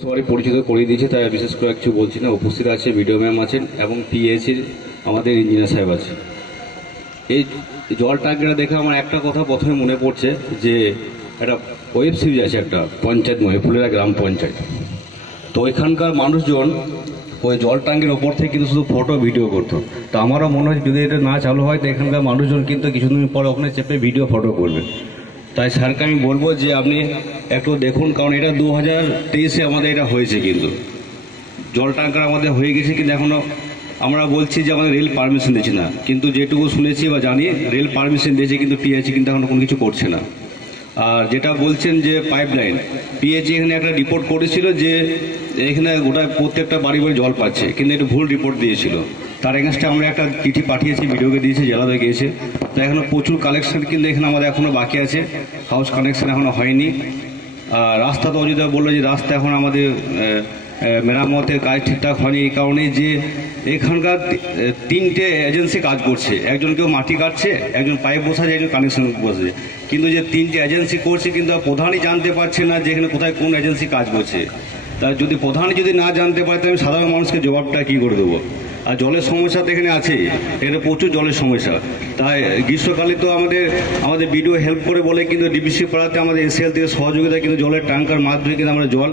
সবারই পরিচিত করিয়ে দিয়েছে, তাই বিশেষ করে কিছু বলছি না। উপস্থিত আছে বিডিও ম্যাম আছেন এবং পিএইচির আমাদের ইঞ্জিনিয়ার সাহেব আছে। এই জল ট্যাঙ্কিটা দেখে আমার একটা কথা প্রথমে মনে পড়ছে যে একটা ওয়েব সিরিজ আছে একটা পঞ্চায়েত, মহিপুলেরা গ্রাম পঞ্চায়েত। তো ওইখানকার মানুষজন ওই জল ট্যাঙ্কির ওপর থেকে কিন্তু শুধু ফটো ভিডিও করতো। তো আমারও মনে হয় যদি এটা না চালু হয় তো এখানকার মানুষজন কিন্তু কিছুদিন পর ওখানে চেপে ভিডিও ফটো করবে। তাই স্যারকে আমি বলবো যে আপনি একটু দেখুন, কারণ এটা 2023-এ আমাদের এটা হয়েছে, কিন্তু জল ট্যাঙ্কার আমাদের হয়ে গেছে, কিন্তু এখনও আমরা বলছি যে আমাদের রেল পারমিশন দিচ্ছে না। কিন্তু যেটুকু শুনেছি বা জানি রেল পারমিশন দিয়েছে, কিন্তু পিএইচি কিন্তু এখনও কোনো কিছু করছে না। আর যেটা বলছেন যে পাইপলাইন, পিএইচি এখানে একটা রিপোর্ট করেছিল যে এখানে গোটা প্রত্যেকটা বাড়ি বাড়ি জল পাচ্ছে, কিন্তু একটু ভুল রিপোর্ট দিয়েছিল। তার এগেনস্টে আমরা একটা চিঠি পাঠিয়েছি, ভিডিওকে দিয়েছি, জেলাতে গিয়েছে। তো এখনও প্রচুর কালেকশন কিন্তু এখানে আমাদের এখনও বাকি আছে, হাউস কানেকশন এখনও হয়নি। আর রাস্তা তো অযোধ্যা বললো যে রাস্তা এখন আমাদের মেরামতের কাজ ঠিকঠাক হয়নি, এই কারণে যে এখানকার 3টে এজেন্সি কাজ করছে। একজন কেউ মাটি কাটছে, একজন পাইপ বসাছে, একজন কানেকশন বসেছে। কিন্তু যে 3টে এজেন্সি করছে, কিন্তু প্রধানই জানতে পারছে না যে এখানে কোথায় কোন এজেন্সি কাজ করছে। তা যদি প্রধানই যদি না জানতে পারে তাহলে আমি সাধারণ মানুষকে জবাবটা কী করে দেবো? আর জলের সমস্যা তো এখানে আছে, এখানে প্রচুর জলের সমস্যা। তাই গ্রীষ্মকালে তো আমাদের বিডিও হেল্প করে বলে কিন্তু ডিবিসি পাড়াতে আমাদের এসএল থেকে সহযোগিতা কিন্তু জলের ট্যাঙ্কার মাধ্যমে কিন্তু আমরা জল